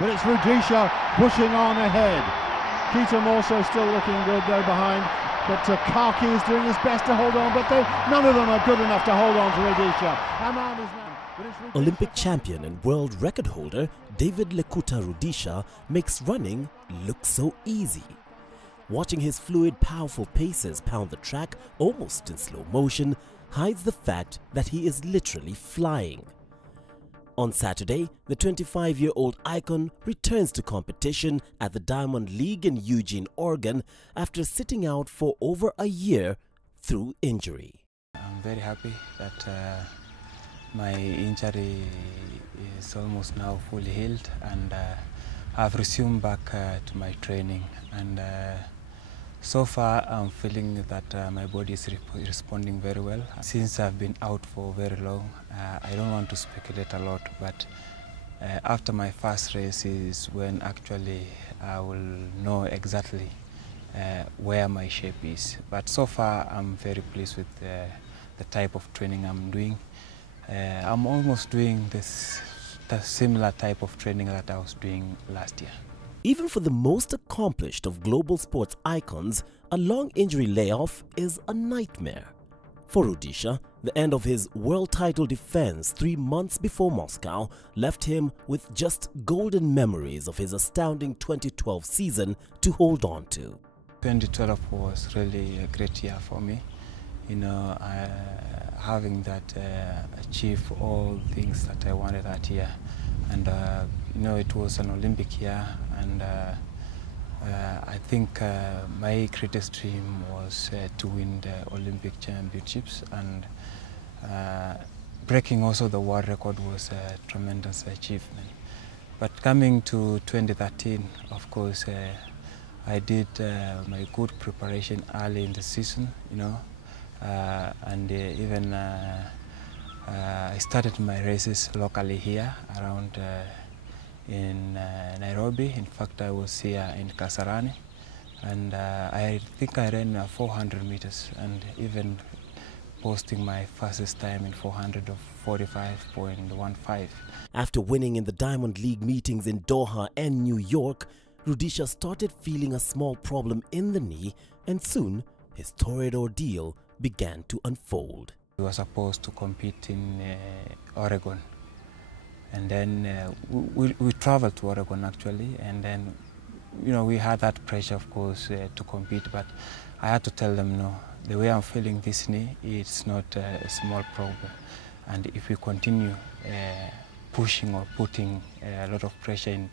but it's Rudisha pushing on ahead. Keaton also still looking good there behind, but Karki is doing his best to hold on, but none of them are good enough to hold on to Rudisha. Aman is now... Olympic champion and world record holder David Lekuta Rudisha makes running look so easy. Watching his fluid, powerful paces pound the track almost in slow motion hides the fact that he is literally flying. On Saturday, the 25-year-old icon returns to competition at the Diamond League in Eugene, Oregon after sitting out for over a year through injury. I'm very happy that my injury is almost now fully healed, and I've resumed back to my training, and so far I'm feeling that my body is responding very well. Since I've been out for very long, I don't want to speculate a lot, but after my first race is when actually I will know exactly where my shape is. But so far I'm very pleased with the type of training I'm doing. I'm almost doing the similar type of training that I was doing last year. Even for the most accomplished of global sports icons, a long injury layoff is a nightmare. For Rudisha, the end of his world title defense 3 months before Moscow left him with just golden memories of his astounding 2012 season to hold on to. 2012 was really a great year for me. You know, having that achieve all things that I wanted that year, and you know, it was an Olympic year, and I think my greatest dream was to win the Olympic championships, and breaking also the world record was a tremendous achievement. But coming to 2013, of course, I did my good preparation early in the season, you know. And even I started my races locally here around in Nairobi. In fact, I was here in Kasarani, and I think I ran 400 meters, and even posting my fastest time in 400 of 45.15. After winning in the Diamond League meetings in Doha and New York, Rudisha started feeling a small problem in the knee, and soon his torrid ordeal began to unfold. We were supposed to compete in Oregon, and then we traveled to Oregon actually, and then, you know, we had that pressure, of course, to compete, but I had to tell them, no, the way I'm feeling this knee, it's not a small problem, and if we continue pushing or putting a lot of pressure in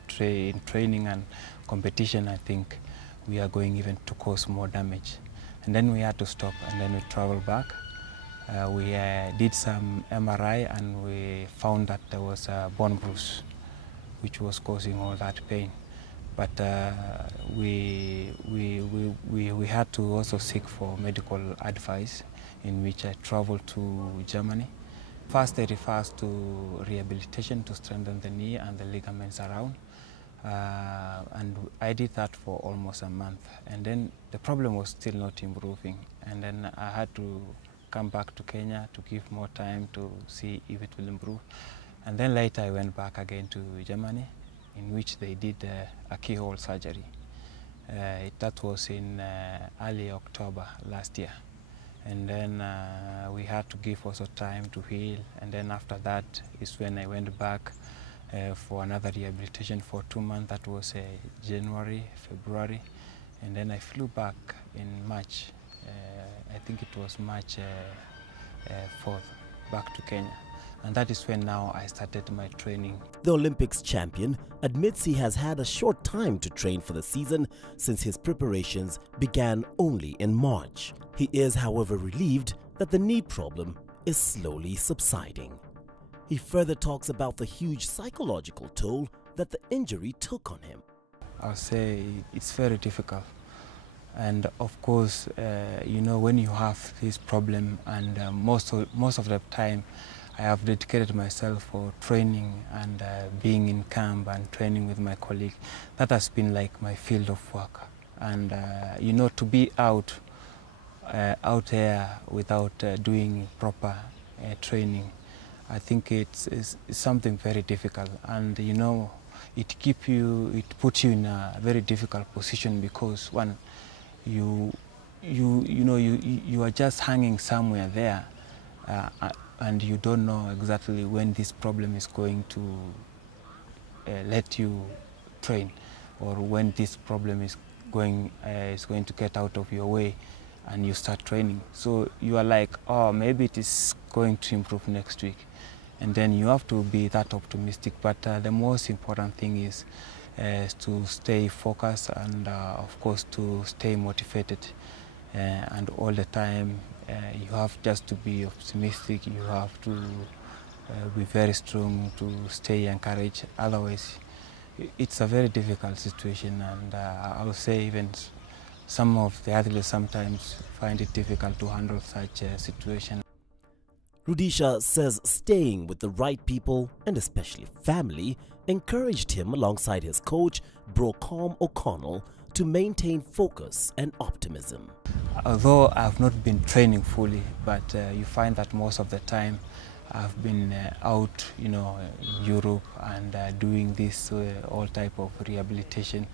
training and competition, I think we are going even to cause more damage. And then we had to stop, and then we traveled back. We did some MRI, and we found that there was a bone bruise, which was causing all that pain. But we had to also seek for medical advice, in which I traveled to Germany. First, they refer us to rehabilitation to strengthen the knee and the ligaments around. And I did that for almost a month, and then the problem was still not improving, and then I had to come back to Kenya to give more time to see if it will improve. And then later I went back again to Germany, in which they did a keyhole surgery. That was in early October last year, and then we had to give also time to heal, and then after that is when I went back for another rehabilitation for 2 months. That was January, February, and then I flew back in March. I think it was March 4th, back to Kenya. And that is when now I started my training. The Olympics champion admits he has had a short time to train for the season since his preparations began only in March. He is, however, relieved that the knee problem is slowly subsiding. He further talks about the huge psychological toll that the injury took on him. I'll say it's very difficult. And of course, you know, when you have this problem, and most of the time I have dedicated myself for training and being in camp and training with my colleague, that has been like my field of work. And you know, to be out there without doing proper training, I think it's something very difficult. And you know, it puts you in a very difficult position, because one, you are just hanging somewhere there, and you don't know exactly when this problem is going to let you train, or when this problem is going to get out of your way and you start training. So you are like, oh, maybe it is going to improve next week, and then you have to be that optimistic. But the most important thing is to stay focused, and of course to stay motivated, and all the time you have just to be optimistic. You have to be very strong, to stay encouraged. Otherwise, it's a very difficult situation, and I would say even some of the athletes sometimes find it difficult to handle such a situation. Rudisha says staying with the right people, and especially family, encouraged him alongside his coach, Brocom O'Connell, to maintain focus and optimism. Although I've not been training fully, but you find that most of the time I've been out, in Europe, and doing this all type of rehabilitation.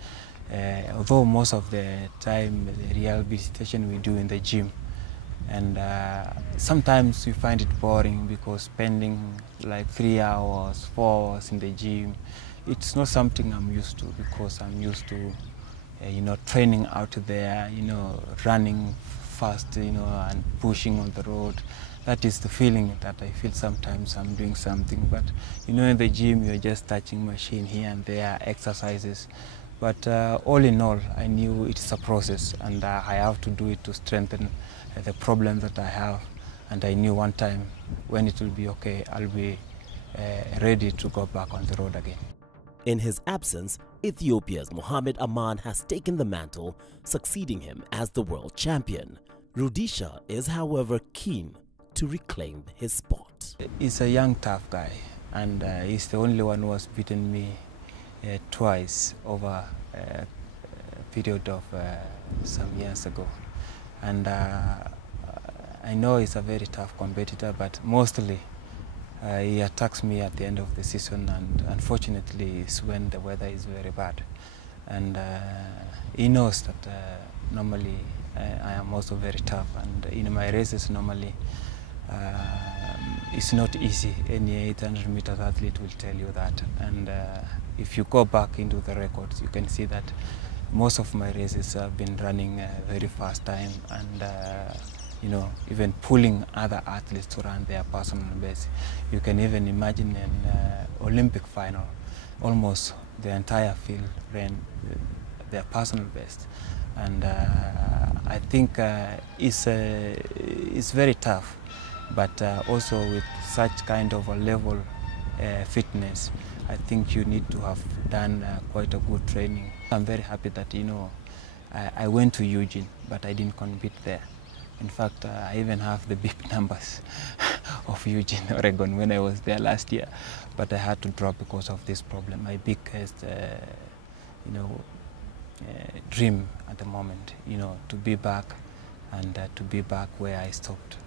Although most of the time the rehabilitation we do in the gym, and sometimes you find it boring, because spending like 3 hours, 4 hours in the gym, it's not something I'm used to, because I'm used to training out there, running fast, and pushing on the road. That is the feeling that I feel sometimes I'm doing something. But in the gym, you're just touching machine here and there, exercises. But all in all, I knew it's a process, and I have to do it to strengthen the problem that I have. And I knew one time when it will be okay, I'll be ready to go back on the road again. In his absence, Ethiopia's Mohamed Aman has taken the mantle, succeeding him as the world champion. Rudisha is, however, keen to reclaim his spot. He's a young, tough guy, and he's the only one who has beaten me twice over a period of some years ago. And I know he's a very tough competitor, but mostly he attacks me at the end of the season, and unfortunately it's when the weather is very bad. And he knows that normally I am also very tough, and in my races normally it's not easy. Any 800 meters athlete will tell you that. And if you go back into the records, you can see that most of my races have been running very fast time, and even pulling other athletes to run their personal best. You can even imagine an Olympic final, almost the entire field ran their personal best. And I think it's very tough, but also with such kind of a level fitness, I think you need to have done quite a good training. I'm very happy that I went to Eugene, but I didn't compete there. In fact, I even have the big numbers of Eugene, Oregon, when I was there last year, but I had to drop because of this problem. My biggest, dream at the moment, to be back, and to be back where I stopped.